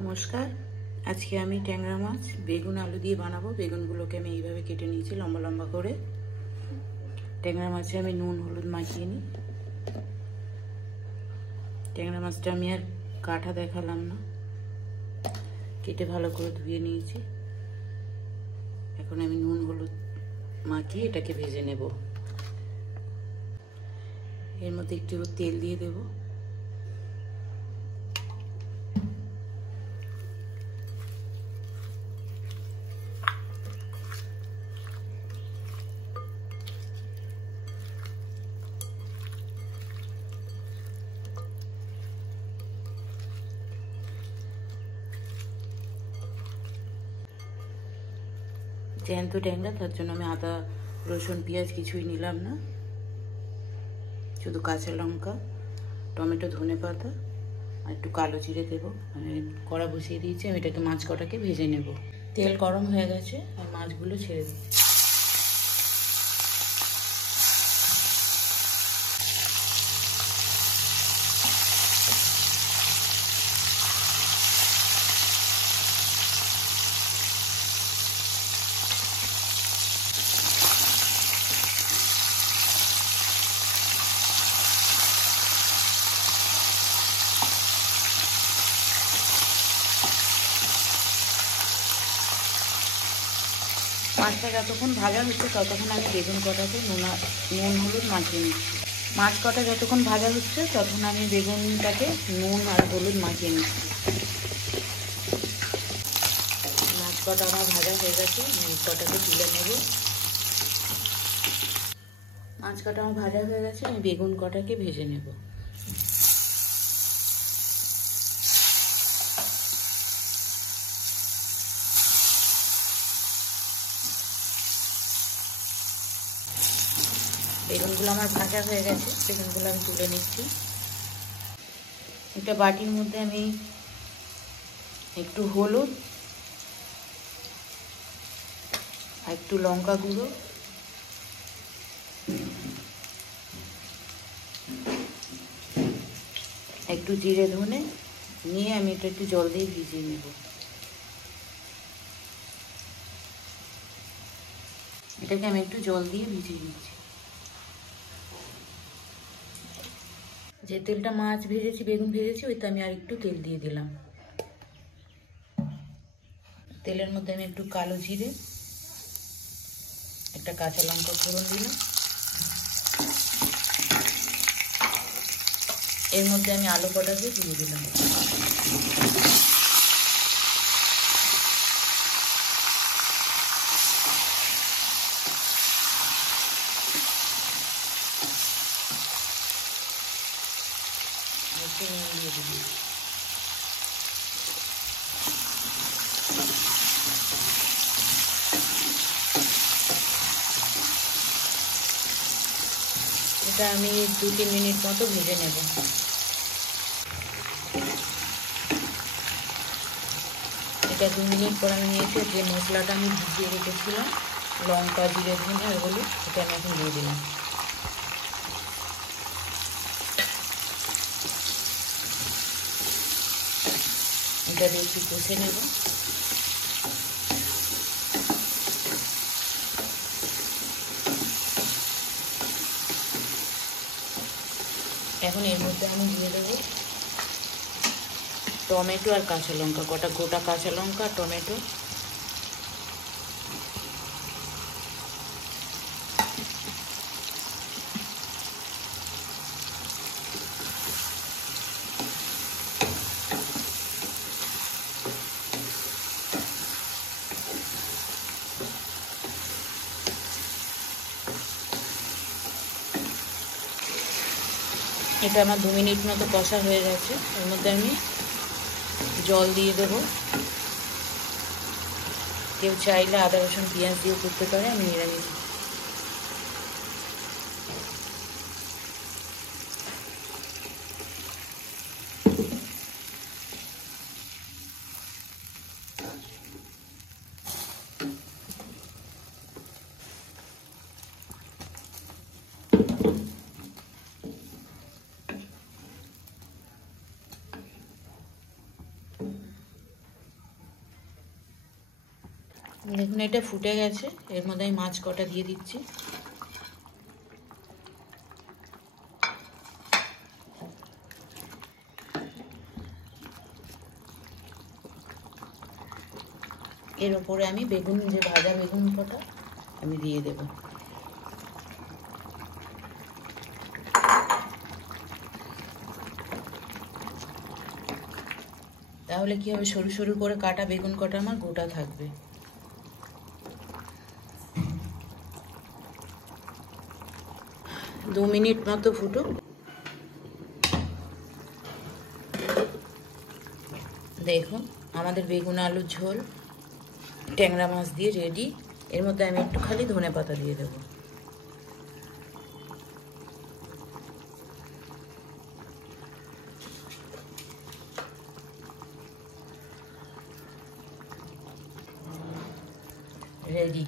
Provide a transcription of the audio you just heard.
নমস্কার। আজকে আমি ট্যাংরা মাছ বেগুন আলু দিয়ে বানাবো। বেগুনগুলোকে আমি এইভাবে কেটে নিয়েছি লম্বা লম্বা করে। ট্যাংরা মাছে আমি নুন হলুদ মাখিয়ে নিই। ট্যাংরা মাছটা আমি আর কাটা দেখালাম না, কেটে ভালো করে ধুয়ে নিয়েছি। এখন আমি নুন হলুদ মাখিয়ে এটাকে ভেজে নেব। এর মধ্যে একটু তেল দিয়ে দেবো। জ্যান্ত ট্যাংরা, তার জন্য আমি আদা রসুন পেঁয়াজ কিছুই নিলাম না, শুধু কাঁচা লঙ্কা টমেটো ধনে পাতা আর একটু কালো জিরে দেবো। আমি কড়া বসিয়ে দিয়েছি, আমি এটাকে মাছ কটাকে ভেজে নেব। তেল গরম হয়ে গেছে, আর মাছগুলো ছেড়ে দিচ্ছি। মাছটা যতক্ষণ ভাজা হচ্ছে ততক্ষণ আমি বেগুন কটাকে নুন হলুদ মাখিয়ে নিচ্ছি। মাছ কটা যতক্ষণ ভাজা হচ্ছে ততক্ষণ আমি বেগুনটাকে নুন আর হলুদ মাখিয়ে নিচ্ছি। মাছ কটা আমার ভাজা হয়ে গেছে, মাছ কটাকে তুলে নেব। মাছ কটা আমার ভাজা হয়ে গেছে, আমি বেগুন কটাকে ভেজে নেব। বেগুনগুলো আমার ভাজা হয়ে গেছে, বেগুনগুলো আমি তুলে নিচ্ছি। একটা বাটির মধ্যে আমি একটু হলুদ আর একটু লঙ্কা গুঁড়ো, একটু জিরে ধনে নিয়ে আমি এটা একটু জল দিয়ে ভিজিয়ে নেব। এটাকে আমি একটু জল দিয়ে ভিজিয়ে নিচ্ছি। যে তেলটা মাছ ভেজেছি বেগুন ভেজেছি ওইটা আমি আর একটু তেল দিয়ে দিলাম। তেলের মধ্যে আমি একটু কালো জিরে একটা কাঁচা লঙ্কা ফোড়ন দিলাম। এর মধ্যে আমি আলু কটাকে দিয়ে দিলাম। একটু নুন দিয়ে দিলাম। এটা আমি 2-3 মিনিট মতো ভেজে নেব। এটা 2 মিনিট পর আমি নিয়েছি যে মশলাটা আমি ভিজিয়ে রেখেছিলাম, লঙ্কা জিরে ধনে ওগুলো, এটা আমি এখন দিয়ে দিলাম। এটা দিয়ে একটু কষে নেব। এখন এর মধ্যে আমি দিয়ে দেবো টমেটো আর কাঁচা লঙ্কা, গোটা কাঁচা লঙ্কা টমেটো। এটা আমার 2 মিনিট মতো কষা হয়ে গেছে। এর মধ্যে আমি জল দিয়ে দেবো। কেউ চাইলে আদা রসুন পেঁয়াজ দিয়ে করতে পারে, আমি নিরামিষ। দেখুন এটা ফুটে গেছে, এর মধ্যে আমি মাছ কটা দিয়ে দিচ্ছি। এর ওপরে আমি বেগুন, যে ভাজা বেগুন কটা আমি দিয়ে দেব। তাহলে কি হবে, সরু সরু করে কাটা বেগুন কটা আমার গোটা থাকবে। দু মিনিট মতো ফুটুক। দেখুন আমাদের বেগুন আলুর ঝোল ট্যাংরা মাছ দিয়ে রেডি। এর মধ্যে আমি একটু খালি ধনেপাতা দিয়ে দেবো। রেডি।